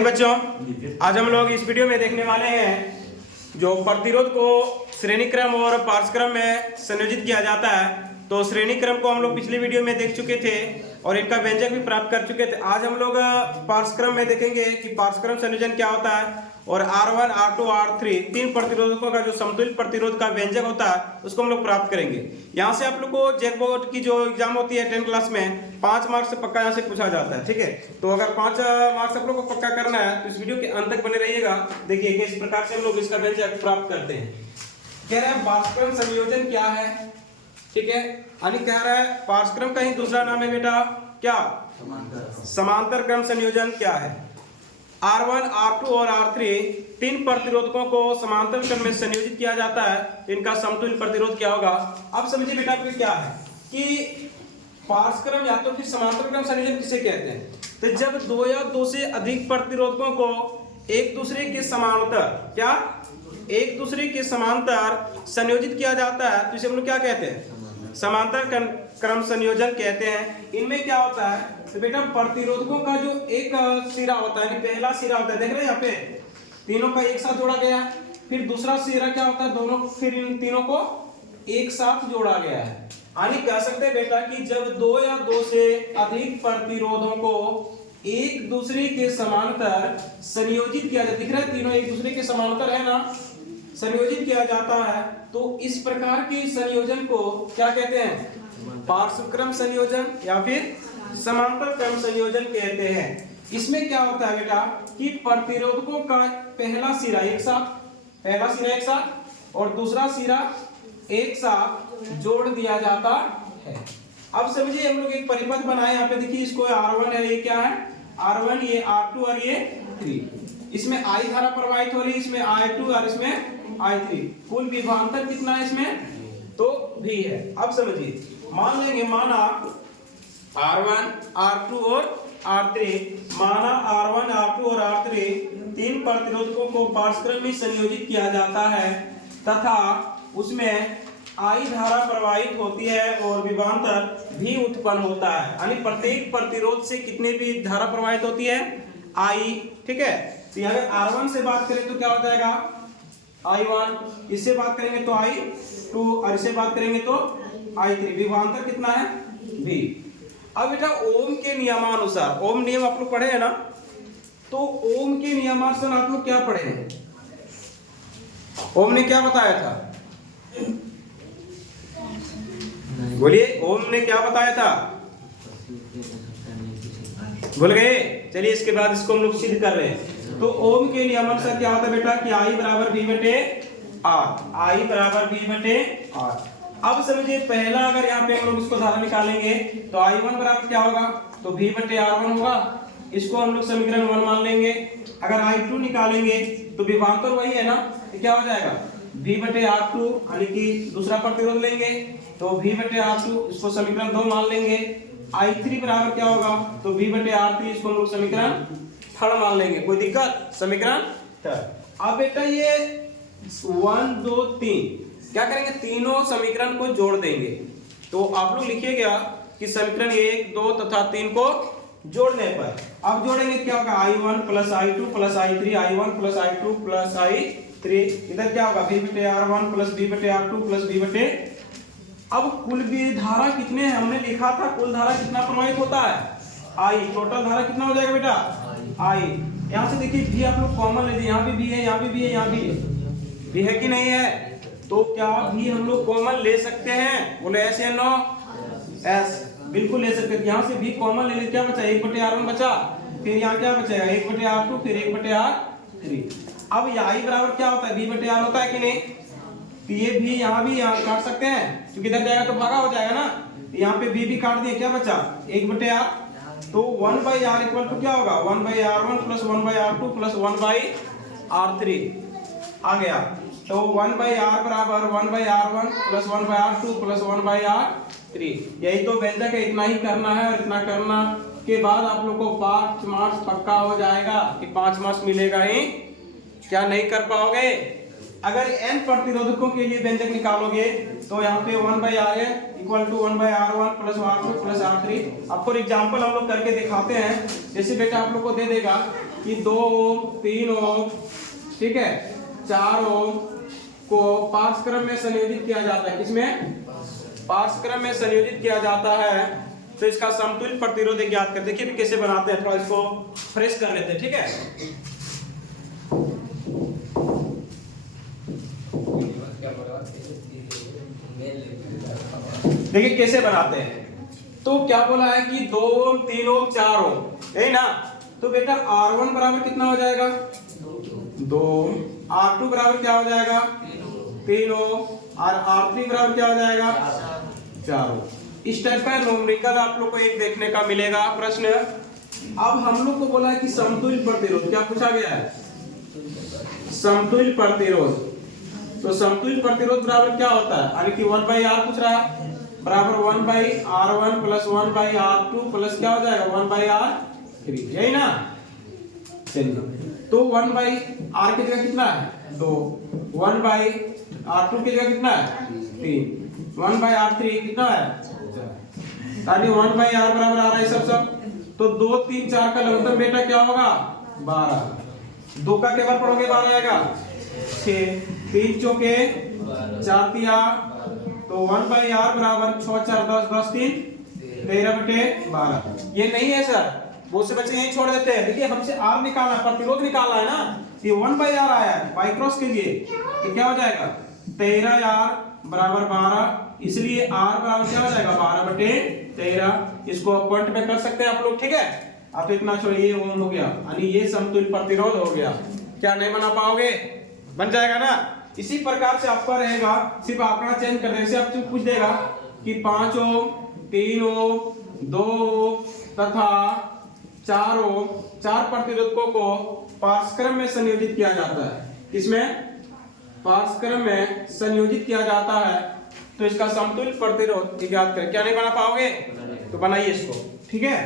हिंद बच्चों, आज हम लोग इस वीडियो में देखने वाले हैं जो प्रतिरोध को श्रेणी क्रम और पार्श्व क्रम में संयोजित किया जाता है। तो श्रेणी क्रम को हम लोग पिछले वीडियो में देख चुके थे और इनका व्यंजक भी प्राप्त कर चुके थे। आज हम लोग पार्श्व क्रम में देखेंगे कि पार्श्व क्रम संयोजन क्या होता है और R1, R2, R3 तीन प्रतिरोधकों का जो समतुल्य प्रतिरोध का व्यंजक होता है उसको हम लोग प्राप्त करेंगे। यहाँ से आप लोग को जैक बोर्ड की जो एग्जाम होती है 10th क्लास में 5 मार्क्स से पक्का यहाँ से पूछा जाता है। ठीक है, तो अगर 5 मार्क्स आप लोग को पक्का करना है तो इस वीडियो के अंत तक बने रहिएगा। देखिए किस प्रकार से हम लोग इसका व्यंजक प्राप्त करते हैं। कह रहे हैं पार्श्व क्रम संयोजन क्या है। ठीक है, यानी कह रहा है पार्श्व क्रम का ही दूसरा नाम है बेटा क्या, समांतर क्रम संयोजन क्या है। R1, R2 और R3 तीन प्रतिरोधकों को समांतर क्रम में संयोजित किया जाता है। इनका समतुल्य प्रतिरोध क्या होगा। अब समझिए बेटा आपको क्या है कि पार्श्व क्रम या तो फिर समांतर क्रम संयोजन किसे कहते हैं। तो जब दो या दो से अधिक प्रतिरोधकों को एक दूसरे के समांतर क्या, एक दूसरे के समांतर संयोजित किया जाता है तो इसे हम लोग क्या कहते हैं, समांतर क्रम संयोजन कहते हैं। इनमें क्या होता है तो बेटा प्रतिरोधकों का जो एक सिरा होता है, पहला सिरा होता है, देख रहे हैं यहाँ पे तीनों का एक साथ जोड़ा गया है। फिर दूसरा सिरा क्या होता है, दोनों फिर इन तीनों को एक साथ जोड़ा गया है। यानी कह सकते हैं बेटा कि जब दो या दो से अधिक प्रतिरोधों को एक दूसरे के समांतर संयोजित किया जाता है, दिख रहा है तीनों एक दूसरे के समांतर है ना, संयोजित किया जाता है तो इस प्रकार के संयोजन को क्या कहते हैं, पार्श्व क्रम संयोजन या फिर समांतर क्रम संयोजन कहते हैं। इसमें क्या होता है बेटा कि प्रतिरोधकों का पहला सिरा एक साथ और दूसरा सिरा एक साथ जोड़ दिया जाता है। अब समझिए हम लोग एक परिपथ बनाए, यहाँ पे देखिए इसको R1 है, ये क्या है R1, ये R2 और ये 3। इसमें I धारा प्रवाहित हो रही है, इसमें I2 और इसमें I3। कुल विभवांतर कितना है इसमें, तो V है। अब समझिए मान लेंगे, माना R1, R2 और R3, माना R1, R2 और R3 तीन प्रतिरोधकों को पार्श्व क्रम में संयोजित किया जाता है तथा उसमें I धारा प्रवाहित होती है और विभवांतर भी उत्पन्न होता है। यानी प्रत्येक प्रतिरोध से कितने भी धारा प्रवाहित होती है, I। ठीक है, तो अगर R1 से बात करें तो क्या हो जाएगा I1, इससे बात करेंगे तो I2 और इससे बात करेंगे तो I3। विभवांतर कितना है V। अब बेटा ओम के नियमानुसार, ओम नियम आप लोग पढ़े हैं ना, तो ओम के नियमानुसार आप लोग क्या पढ़े हैं, ओम ने क्या बताया था, बोलिए ओम ने क्या बताया था, भूल गए। चलिए इसके बाद इसको हम लोग सिद्ध कर रहे हैं। तो ओम के नियमानुसार क्या होता है बेटा कि I बराबर V बटे R, I बराबर V बटे R। अब समझिए पहला अगर यहाँ पे हम लोग इसको धारा निकालेंगे तो I1 बराबर क्या होगा, तो V बटे R1 होगा। इसको हम लोग समीकरण 1 मान लेंगे। अगर I2 निकालेंगे तो विभवांतर वही है ना, तो क्या हो जाएगा V बटे R2, यानी कि दूसरा प्रतिरोध लेंगे तो V बटे R2, इसको समीकरण 2 मान लेंगे। I3 बराबर क्या होगा, तो V बटे R3, इसको हम लोग समीकरण 3 मान लेंगे। कोई दिक्कत, समीकरण 3। अब बेटा ये 1 2 3 क्या करेंगे, तीनों समीकरण को जोड़ देंगे। तो आप लोग लिखिएगा कि समीकरण 1 2 तथा 3 को जोड़ने पर अब जोड़ेंगे क्या होगा, I1 plus I2 plus I3, I1 plus I2 plus I3। इधर क्या होगा, V बटे R1 प्लस V बटे R2 प्लस V बटे। अब कुल भी धारा कितने हैं, हमने लिखा था कुल धारा कितना प्रवाहित होता है I। टोटल धारा कितना हो जाएगा बेटा I। यहाँ से देखिए V आप लोग कॉमन ले लीजिए, यहाँ भी V है, यहाँ भी V है, यहाँ भी V है कि नहीं है, तो क्या V हम लोग कॉमन ले सकते हैं, बोले ऐसे है नो एस, बिल्कुल ले सकते हैं। यहाँ से V कॉमन ले लीजिए, क्या बचा 1 बटे R1 बचा, फिर यहाँ क्या बचेगा 1 बटे R2, फिर 1 बटे R3। अब I बराबर क्या होता है, V बटे R होता है कि नहीं, तो ये भी यहाँ भी यहाँ काट सकते हैं क्योंकि इधर जाएगा तो भागा हो जाएगा ना, यहाँ पे V भी काट दिए, क्या बचा 1 बटे R। तो 1 बाई R इक्वल टू क्या होगा 1 by R1 plus 1 by R2 plus 1 by R3 आ गया। तो 1 बाई R बराबर 1 by R1 plus 1 by R2 plus 1 by R3। यही तो व्यंजक है, इतना ही करना है और इतना करना के बाद आप लोग को 5 मार्क्स पक्का हो जाएगा कि 5 मार्क्स मिलेगा ही, क्या नहीं कर पाओगे। अगर n प्रतिरोधकों के लिए व्यंजक निकालोगे तो यहाँ पे 1 by R equal to 1 by R1 plus R2 plus R3। अब फॉर एग्जाम्पल हम लोग करके दिखाते हैं। जैसे बेटा आप लोग को दे देगा कि 2 ओम 3 ओम ठीक है 4 ओम को पार्श्व में संयोजित किया जाता है। किसमें? पार्श्व में संयोजित किया जाता है तो इसका समतुल्य प्रतिरोध ज्ञात कर। देखिए भी कैसे बनाते हैं, थोड़ा इसको फ्रेश कर लेते हैं। ठीक है, देखिए कैसे बनाते हैं। तो क्या बोला है कि 2 ओम 3 ओम 4 ओम है ना। तो बेटा R1 बराबर कितना हो जाएगा 2, R2 बराबर क्या हो जाएगा 3 ओम और R3 बराबर क्या हो जाएगा 4 ओम। इस टाइप का न्यूमेरिकल आप लोग को एक देखने का मिलेगा प्रश्न। अब हम लोग को बोला है कि समतुल्य प्रतिरोध क्या पूछा गया है, समतुल्य प्रतिरोध। तो समतुल्य प्रतिरोध बराबर क्या होता है, यानी कि 1/R पूछ रहा है बराबर 1/R1 प्लस 1/R2 प्लस क्या हो जाएगा 1/R3, यही ना। चलिए तो 1/R की जगह कितना है 2, 1/R2 की जगह कितना है 3, 1/R3 कितना है 4। 1/R बराबर आ रहा है सब। तो 2 3 4 का लघुत्तम बेटा क्या होगा 12। 2 का केवल पढ़ोगे 12 आएगा 6, 3 चौके 4 तिया तो 1/R बराबर 6 4 10 10 3 13/12। ये नहीं है सर, बहुत से बच्चे यही छोड़ देते हैं। देखिए हमसे R निकालना है, प्रतिरोध निकालना है ना। ये 1/R आया है, बाई क्रॉस कीजिए तो क्या हो जाएगा 13R बराबर 12, इसलिए R बराबर क्या हो जाएगा 12/13। इसको पॉइंट में कर सकते हैं आप लोग। ठीक है, आप तो इतना छोड़िए ओम हो गया, यानी ये समतुल्य प्रतिरोध हो गया। क्या नहीं बना पाओगे, बन जाएगा ना। इसी प्रकार से आपका रहेगा, सिर्फ आंकड़ा चेंज कर देने से आपसे पूछ देगा कि 5 ओम 3 ओम 2 ओम तथा 4 ओम 4 प्रतिरोधकों को पार्श्व में संयोजित किया जाता है। किसमें? पार्श्व में संयोजित किया जाता है तो इसका समतुल्य प्रतिरोध ज्ञात करें। क्या नहीं बना पाओगे तो बनाइए इसको। ठीक है।